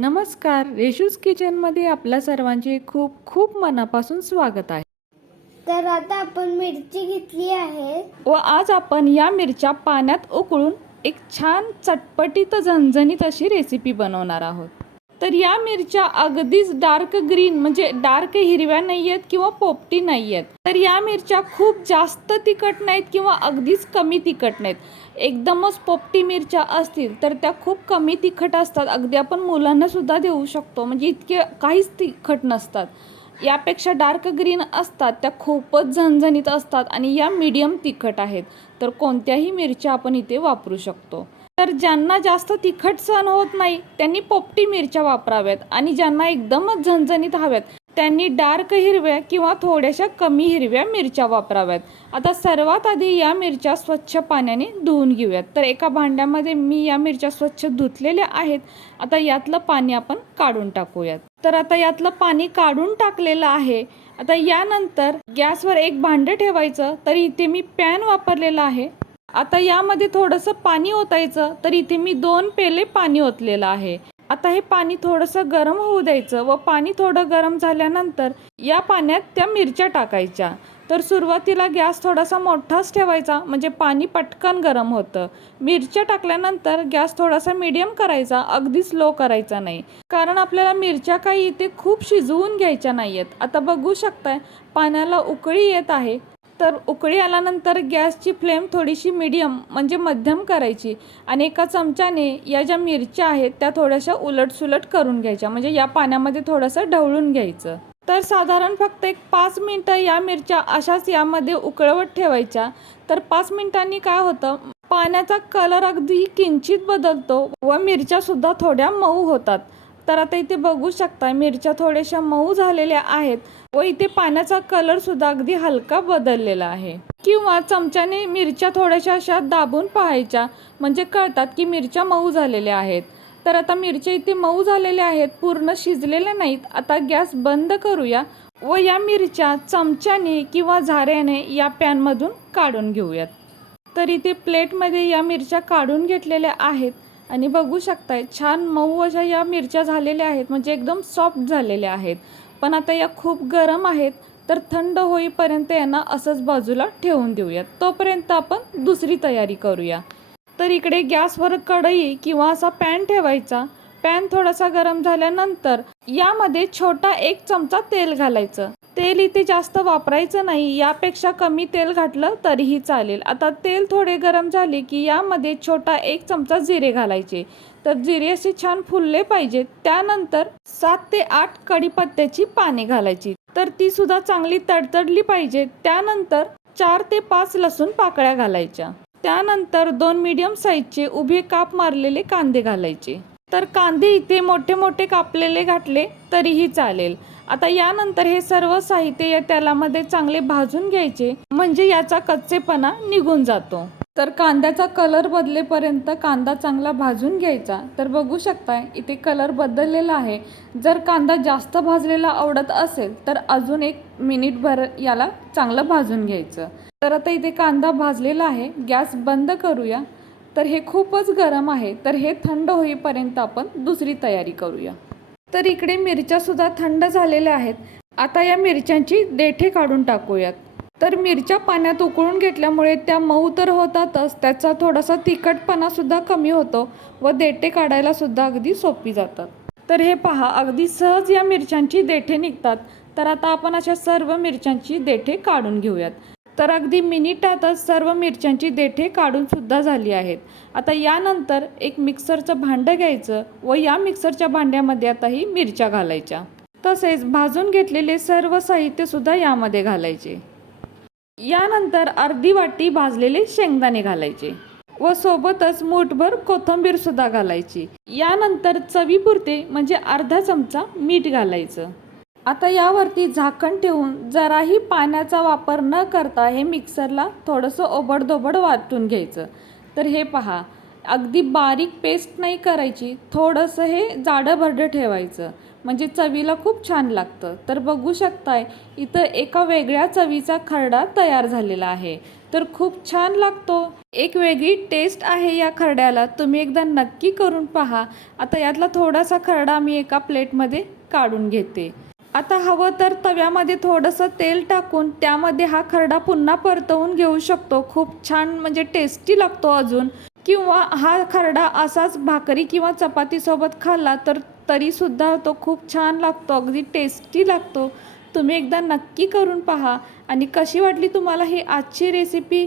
नमस्कार. रेशूज किचनमध्ये आपल्या सर्वांचे खूप खूप मनापासून स्वागत आहे. तर आता आपण मिरची घेतली आहे. व आज आपण या मिरच्या पाण्यात उकळून एक छान चटपटीत झणझणीत अशी रेसिपी बनवणार आहोत. तर या मिरच्या अगदीच डार्क ग्रीन म्हणजे डार्क हिरव्या नाही आहेत किंवा पोपटी नाही आहेत तर या मिरच्या खूप जास्त तिखट नाहीत किंवा अगदीच कमी तिखट नाहीत. एकदमच पोपटी मिरच्या असतील तर त्या खूप कमी तिखट असतात. अगदी आपण मुलांना सुद्धा देऊ शकतो. म्हणजे इतके काहीच तिखट नसतात. यापेक्षा डार्क ग्रीन असतात त्या खूपच झणझणीत असतात आणि या मीडियम तिखट आहेत. तर कोणत्याही मिरच्या आपण इथे वापरू शकतो. तर ज्यांना जास्त तिखट सहन होत नाही त्यांनी पोपटी मिरच्या वापराव्यात आणि ज्यांना एकदमच झणझणीत हव्यात त्यांनी डार्क हिरव्या किंवा थोड्याशा कमी हिरव्या मिरच्या वापराव्यात. आता सर्वात आधी या मिरच्या स्वच्छ पाण्याने धुवून घेऊयात. तर एका भांड्यामध्ये मी या मिरच्या स्वच्छ धुतलेल्या आहेत. आता यातलं पाणी आपण काढून टाकूयात. तर आता यातलं पाणी काढून टाकलेलं आहे. आता यानंतर गॅसवर एक भांडं ठेवायचं तर इथे मी पॅन वापरलेला आहे. आता यामध्ये थोडंसं पाणी ओतायचं तर इथे मी दोन पेले पाणी ओतलेलं आहे. आता हे पाणी थोडंसं गरम होऊ द्यायचं व पाणी थोडं गरम झाल्यानंतर या पाण्यात त्या मिरच्या टाकायच्या. तर सुरुवातीला गॅस थोडासा मोठाच ठेवायचा म्हणजे पाणी पटकन गरम होतं. मिरच्या टाकल्यानंतर गॅस थोडासा मीडियम करायचा अगदी स्लो करायचा नाही. कारण आपल्याला मिरच्या काही इथे खूप शिजवून घ्यायच्या नाही आहेत आता बघू शकताय पाण्याला उकळी येत आहे. तर उकळी आल्यानंतर गॅसची फ्लेम थोडीशी मीडियम म्हणजे मध्यम करायची आणि एका चमच्याने या ज्या मिरच्या आहेत त्या थोड्याशा उलटसुलट करून घ्यायच्या. म्हणजे या पाण्यामध्ये थोडंसं ढवळून घ्यायचं. तर साधारण फक्त एक पाच मिनटं या मिरच्या अशाच यामध्ये उकळवत ठेवायच्या. तर पाच मिनिटांनी काय होतं पाण्याचा कलर अगदी किंचित बदलतो व मिरच्या सुद्धा थोड्या मऊ होतात. तर आता इथे बघू शकता मिरच्या थोड्याशा मऊ झालेल्या आहेत व इथे पाण्याचा कलर सुद्धा अगदी हलका बदललेला आहे. किंवा चमच्याने मिरच्या थोड्याशा अशा दाबून पाहायच्या म्हणजे कळतात की मिरच्या मऊ झालेल्या आहेत. तर आता मिरच्या इथे मऊ झालेल्या आहेत पूर्ण शिजलेल्या नाहीत आता गॅस बंद करूया व या मिरच्या चमच्याने किंवा झाऱ्याने या पॅनमधून काढून घेऊयात. तर इथे प्लेटमध्ये या मिरच्या काढून घेतलेल्या आहेत. आणि बघू शकताय छान मऊ अशा या मिरच्या झालेल्या आहेत म्हणजे एकदम सॉफ्ट झालेल्या आहेत. पण आता या खूप गरम आहेत तर थंड होईपर्यंत यांना असंच बाजूला ठेवून देऊयात. तोपर्यंत आपण दुसरी तयारी करूया. तर इकडे गॅसवर कढई किंवा असा पॅन ठेवायचा. पॅन थोडासा गरम झाल्यानंतर यामध्ये छोटा एक चमचा तेल घालायचं. तेल इथे जास्त वापरायचं नाही यापेक्षा कमी तेल घातलं तरीही चालेल. आता तेल थोडे गरम झाले की यामध्ये छोटा एक चमचा जिरे घालायचे. तर जिरे असे छान फुलले पाहिजेत. त्यानंतर सात ते आठ कढीपत्त्याची पाने घालायची. तर ती सुद्धा चांगली तडतडली पाहिजे. त्यानंतर चार ते पाच लसूण पाकळ्या घालायच्या. त्यानंतर दोन मीडियम साईजचे उभे काप मारलेले कांदे घालायचे. तर कांदे इथे मोठे मोठे कापलेले घातले तरीही चालेल. आता यानंतर हे सर्व साहित्य या तेलामध्ये चांगले भाजून घ्यायचे म्हणजे याचा कच्चेपणा निघून जातो. तर कांद्याचा कलर बदलेपर्यंत कांदा चांगला भाजून घ्यायचा. तर बघू शकताय इथे कलर बदललेला आहे. जर कांदा जास्त भाजलेला आवडत असेल तर अजून एक मिनिटभर याला चांगलं भाजून घ्यायचं. तर आता इथे कांदा भाजलेला आहे. गॅस बंद करूया. तर हे खूपच गरम आहे. तर हे थंड होईपर्यंत आपण दुसरी तयारी करूया. तर इकडे मिरच्या सुद्धा थंड झालेल्या आहेत. आता या मिरच्यांची देठे काढून टाकूयात. तर मिरच्या पाण्यात उकळून घेतल्यामुळे त्या मऊ तर होतातच त्याचा थोडासा तिखटपणा सुद्धा कमी होतो व देठे काढायला सुद्धा अगदी सोपी जातात. तर हे पहा अगदी सहज या मिरच्यांची देठे निघतात. तर आता आपण अशा सर्व मिरच्यांची देठे काढून घेऊयात. तर अगदी मिनिटातच सर्व मिरच्यांची देठे काढून सुद्धा झाली आहेत. आता यानंतर एक मिक्सरचं भांडं घ्यायचं व या मिक्सरच्या भांड्यामध्ये आता ही मिरच्या घालायच्या. तसेच भाजून घेतलेले सर्व साहित्य सुद्धा यामध्ये घालायचे. यानंतर अर्धी वाटी भाजलेले शेंगदाणे घालायचे व सोबतच मूठभर कोथंबीर सुद्धा घालायची. यानंतर चवीपुरते म्हणजे अर्धा चमचा मीठ घालायचं. आता यावरती झाकण ठेवून जराही पाण्याचा वापर न करता हे मिक्सरला थोडंसं ओबडधोबड वाटून घ्यायचं. तर हे पहा अगदी बारीक पेस्ट नाही करायची थोडंसं हे जाडं भरडं ठेवायचं. म्हणजे चवीला खूप छान लागतं. तर बघू शकताय इथं एका वेगळ्या चवीचा खरडा तयार झालेला आहे. तर खूप छान लागतो. एक वेगळी टेस्ट आहे या खरड्याला. तुम्ही एकदा नक्की करून पहा. आता यातला थोडासा खरडा मी एका प्लेटमध्ये काढून घेते. आता हवं तर तव्यामध्ये थोडंसं तेल टाकून त्यामध्ये हा खरडा पुन्हा परतवून घेऊ शकतो. खूप छान म्हणजे टेस्टी लागतो अजून. किंवा हा खरडा असाच भाकरी किंवा चपातीसोबत खाल्ला तर तरीसुद्धा तो खूप छान लागतो. अगदी टेस्टी लागतो. तुम्ही एकदा नक्की करून पहा. आणि कशी वाटली तुम्हाला ही आजची रेसिपी